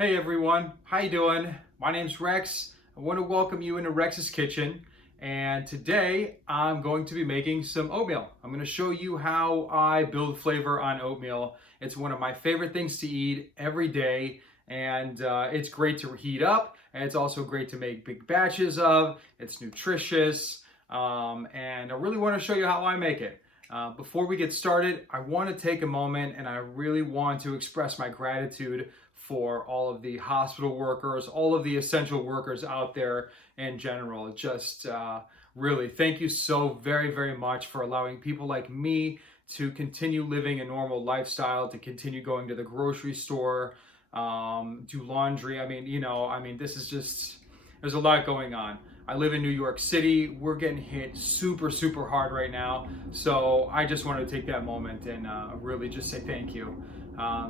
Hey everyone, how you doing? My name's Rex. I want to welcome you into Rex's Kitchen, and today I'm going to be making some oatmeal. I'm going to show you how I build flavor on oatmeal. It's one of my favorite things to eat every day, and it's great to heat up, and it's also great to make big batches of. It's nutritious, and I really want to show you how I make it. Before we get started, I want to take a moment and I really want to express my gratitude for all of the hospital workers, all of the essential workers out there in general. Just really thank you so very, very much for allowing people like me to continue living a normal lifestyle, to continue going to the grocery store, do laundry. This is just, there's a lot going on. I live in New York City. We're getting hit super, super hard right now. So I just wanted to take that moment and really just say thank you.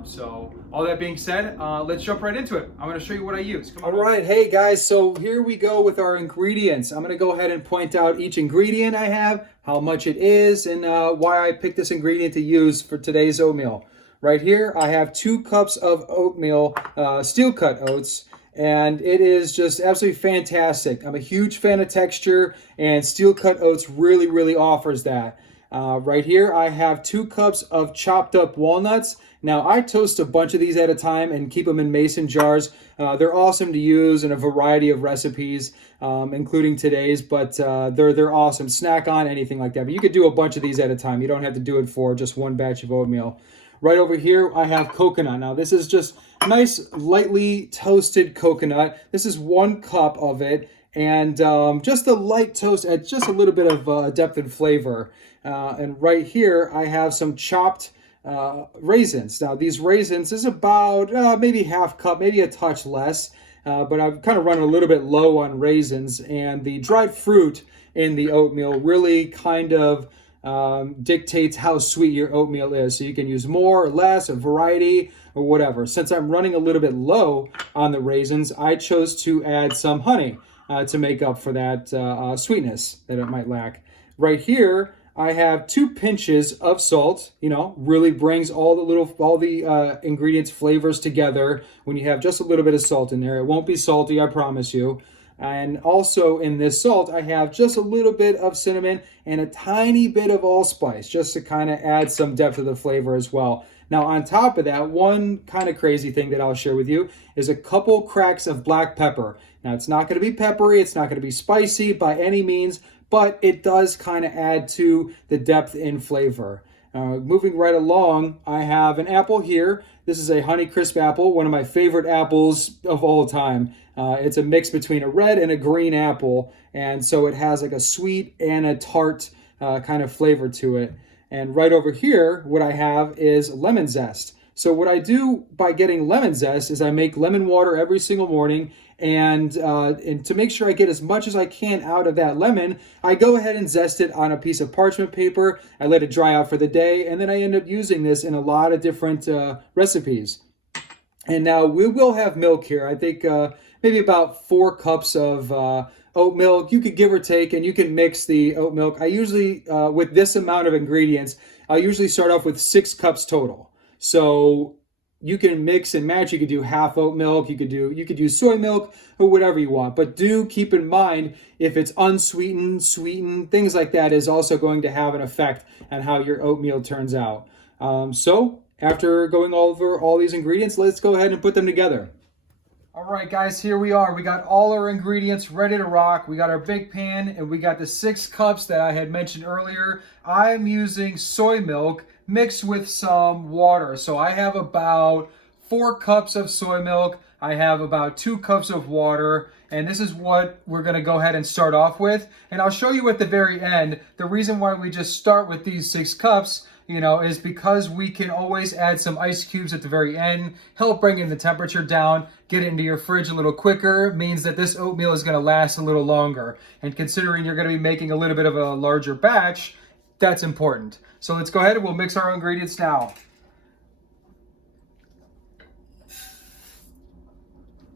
So all that being said, let's jump right into it. I'm going to show you what I use. Come on. All right, hey guys, so here we go with our ingredients. I'm going to go ahead and point out each ingredient I have, how much it is, and why I picked this ingredient to use for today's oatmeal. Right here, I have 2 cups of oatmeal, steel cut oats, and it is just absolutely fantastic. I'm a huge fan of texture, and steel cut oats really, really offers that. Right here, I have 2 cups of chopped up walnuts. Now, I toast a bunch of these at a time and keep them in mason jars. They're awesome to use in a variety of recipes, including today's, but they're awesome. Snack on, anything like that. But you could do a bunch of these at a time. You don't have to do it for just one batch of oatmeal. Right over here, I have coconut. Now, this is just nice, lightly toasted coconut. This is 1 cup of it, and just a light toast adds just a little bit of depth and flavor. And right here, I have some chopped raisins. Now, these raisins is about maybe half cup, maybe a touch less, but I've kind of run a little bit low on raisins, and the dried fruit in the oatmeal really kind of dictates how sweet your oatmeal is. So you can use more or less, a variety or whatever. Since I'm running a little bit low on the raisins, I chose to add some honey to make up for that sweetness that it might lack. Right here, I have 2 pinches of salt. Really brings all the ingredients, flavors together when you have just a little bit of salt in there. It won't be salty, I promise you. And also in this salt, I have just a little bit of cinnamon and a tiny bit of allspice, just to kind of add some depth to the flavor as well. Now, on top of that, one kind of crazy thing that I'll share with you is a couple cracks of black pepper. Now, it's not going to be peppery, it's not going to be spicy by any means, but it does kind of add to the depth in flavor. Moving right along, I have an apple here. This is a Honeycrisp apple, one of my favorite apples of all time. It's a mix between a red and a green apple, and so it has like a sweet and a tart kind of flavor to it. And right over here, what I have is lemon zest. So what I do by getting lemon zest is I make lemon water every single morning, and to make sure I get as much as I can out of that lemon, I go ahead and zest it on a piece of parchment paper. I let it dry out for the day, and then I end up using this in a lot of different recipes. And now we will have milk here. I think maybe about 4 cups of oat milk. You could give or take, and you can mix the oat milk. I usually, with this amount of ingredients, I usually start off with 6 cups total. So you can mix and match. You could do half oat milk. You could use soy milk or whatever you want. But do keep in mind, if it's unsweetened, sweetened, things like that is also going to have an effect on how your oatmeal turns out. So after going over all these ingredients, let's go ahead and put them together. All right, guys, here we are. We got all our ingredients ready to rock. We got our big pan, and we got the 6 cups that I had mentioned earlier. I'm using soy milk mixed with some water. So I have about 4 cups of soy milk. I have about 2 cups of water, and this is what we're going to go ahead and start off with. And I'll show you at the very end, the reason why we just start with these 6 cups, is because we can always add some ice cubes at the very end, help bringing the temperature down, get it into your fridge a little quicker, means that this oatmeal is going to last a little longer. And considering you're going to be making a little bit of a larger batch, that's important. So let's go ahead and we'll mix our ingredients now.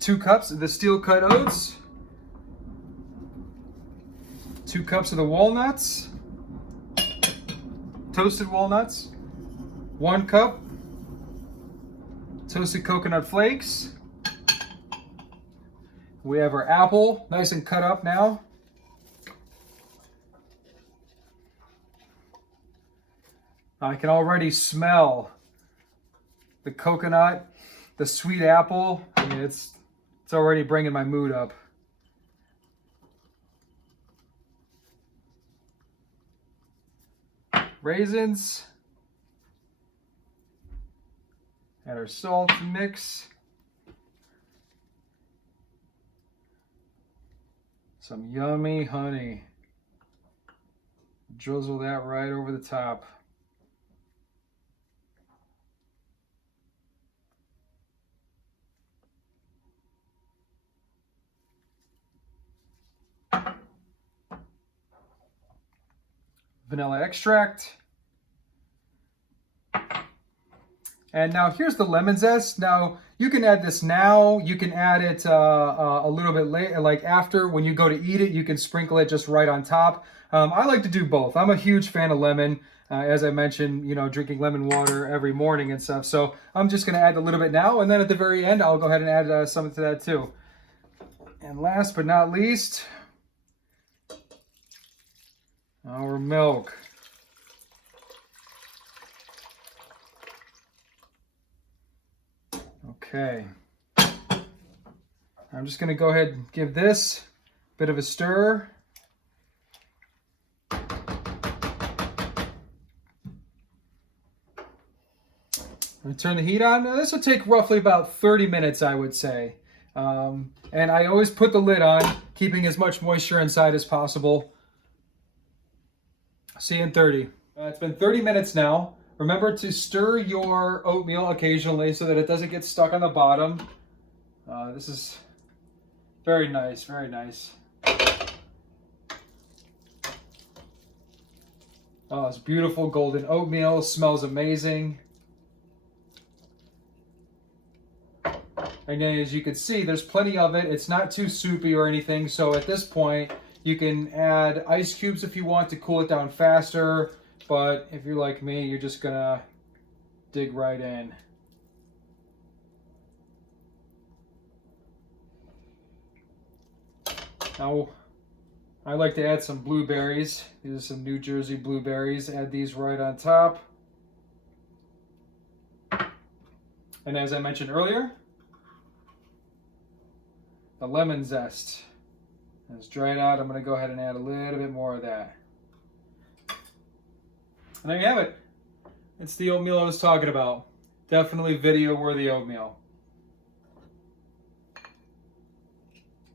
2 cups of the steel cut oats, 2 cups of the walnuts, toasted walnuts, 1 cup toasted coconut flakes, We have our apple, nice and cut up now. I can already smell the coconut, the sweet apple. I mean, it's already bringing my mood up. Raisins. Add our salt mix. Some yummy honey. Drizzle that right over the top. Vanilla extract. And now here's the lemon zest. Now you can add this now. You can add it a little bit later, like after when you go to eat it, you can sprinkle it just right on top. I like to do both. I'm a huge fan of lemon. As I mentioned, you know, drinking lemon water every morning and stuff. So I'm just going to add a little bit now. And then at the very end, I'll go ahead and add something to that too. And last but not least, our milk. Okay. I'm just going to go ahead and give this a bit of a stir. I'm going to turn the heat on. Now, this will take roughly about 30 minutes, I would say. And I always put the lid on, keeping as much moisture inside as possible. See you in 30. It's been 30 minutes now. Remember to stir your oatmeal occasionally so that it doesn't get stuck on the bottom. This is very nice, very nice. Oh, it's beautiful golden oatmeal. Smells amazing. And then as you can see, there's plenty of it. It's not too soupy or anything. So at this point, you can add ice cubes if you want to cool it down faster. But if you're like me, you're just gonna dig right in. Now, I like to add some blueberries. These are some New Jersey blueberries. Add these right on top. And as I mentioned earlier, the lemon zest. It's dried out. I'm going to go ahead and add a little bit more of that. And there you have it. It's the oatmeal I was talking about. Definitely video worthy oatmeal.